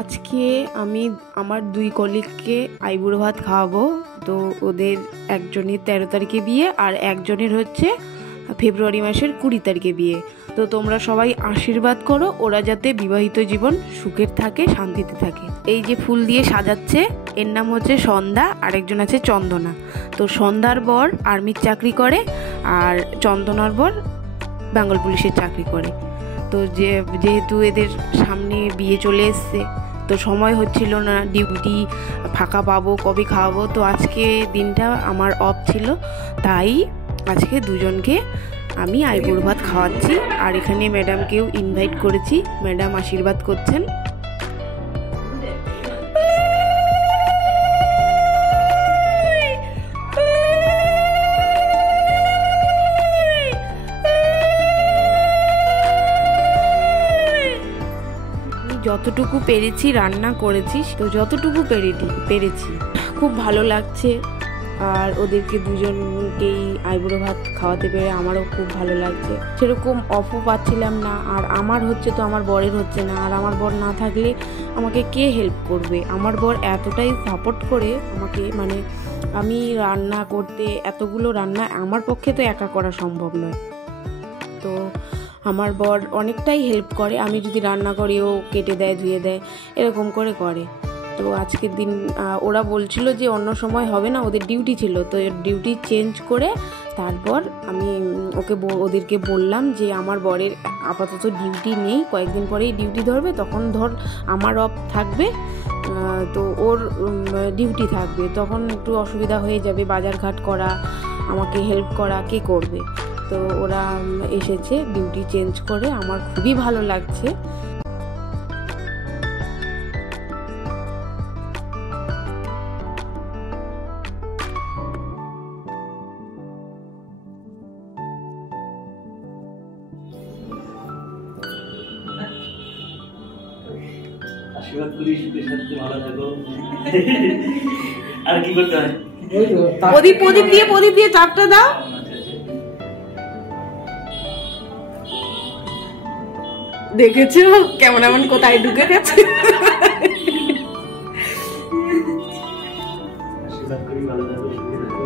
আজকে আমি আমার 2 কলিগকে আইবুড়ো ভাত খাওয়াবো। তো ওদের একজনের 13 তারিখে বিয়ে আর একজনের হচ্ছে ফেব্রুয়ারি মাসের 20 তারিখে বিয়ে। তো তোমরা সবাই আশীর্বাদ করো ওরা যাতে বিবাহিত জীবন সুখের থাকে, শান্তিতে থাকে। এই যে ফুল দিয়ে সাজাচ্ছে এর নাম হচ্ছে সন্ধ্যা, আরেকজন আছে চন্দনা। তো সন্ধ্যার বর আর্মির চাকরি করে আর চন্দনার বর বেঙ্গল পুলিশের চাকরি করে। তো যেহেতু এদের সামনে বিয়ে চলে এসছে তো সময় হচ্ছিল না, ডিউটি ফাঁকা পাবো কবে খাওয়াবো। তো আজকে দিনটা আমার অফ ছিল, তাই আজকে দুজনকে আমি আইবুড়ো ভাত খাওয়াচ্ছি। আর এখানে ম্যাডামকেও ইনভাইট করেছি, ম্যাডাম আশীর্বাদ করছেন। যতটুকু পেরেছি রান্না করেছি, তো যতটুকু পেরেছি খুব ভালো লাগছে। আর ওদেরকে দুজনকেই আইবুড়ো ভাত খাওয়াতে পেরে আমারও খুব ভালো লাগছে। সেরকম অফও পাচ্ছিলাম না, আর আমার হচ্ছে তো আমার বরের হচ্ছে না। আর আমার বর না থাকলে আমাকে কে হেল্প করবে? আমার বর এতটাই সাপোর্ট করে আমাকে, মানে আমি রান্না করতে, এতগুলো রান্না আমার পক্ষে তো একা করা সম্ভব নয়। তো আমার বর অনেকটাই হেল্প করে, আমি যদি রান্না করি ও কেটে দেয়, ধুয়ে দেয়, এরকম করে। তো আজকের দিন ওরা বলছিল যে অন্য সময় হবে না, ওদের ডিউটি ছিল। তো ডিউটি চেঞ্জ করে তারপর আমি ওদেরকে বললাম যে আমার বরের আপাতত ডিউটি নেই, কয়েকদিন পরেই ডিউটি ধরবে, তখন ধর আমার অফ থাকবে, তো ওর ডিউটি থাকবে, তখন একটু অসুবিধা হয়ে যাবে, বাজারঘাট করা, আমাকে হেল্প করা কে করবে? তো ওরা এসেছে ডিউটি চেঞ্জ করে, আমার খুবই ভালো লাগছে। আশীর্বাদ করি সুখে শান্তিতে ভালো থাকো। আর কি করতে হয়? প্রদীপ দিয়ে চাপটা দাও। দেখেছো কেমন এমন কোথায় ঢুকে গেছে? আশীর্বাদ করি ভালো থাকো, সুখে থাকো,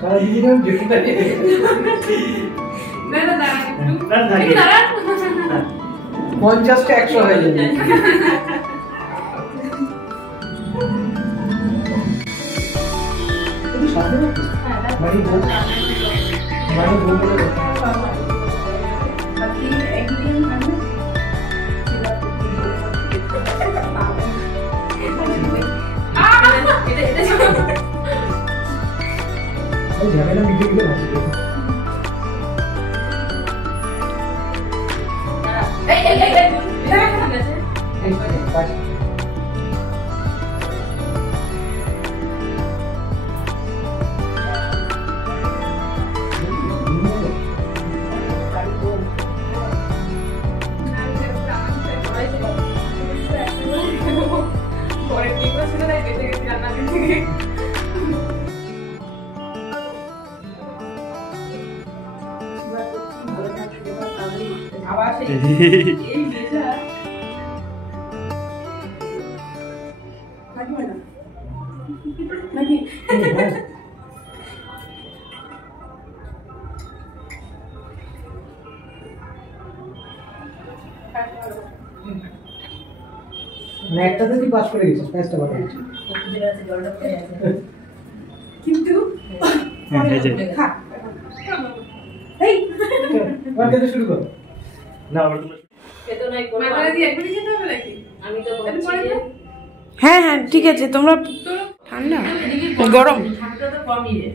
সারা জীবন যেতে থাকে। দাঁড়া 50টা 100 হয়ে যাবে। তুমি সাথে নাকি? মানে বল আপনি একদিন আমি এই ঝামেলা মিটিয়ে ভালো। একটা তো তুই পাস করে গেছিস, কাজটা ভালো হয়েছে কিন্তু খা এই ওটা শুরু কর না। আবার তোমরা খেতে নাই করো, মাথায় দিয়ে একবারই যেতে হবে নাকি? আমি তো বলছি হ্যাঁ ঠিক আছে। তোমরা ঠান্ডা গরম ঠান্ডা তো কমই রে।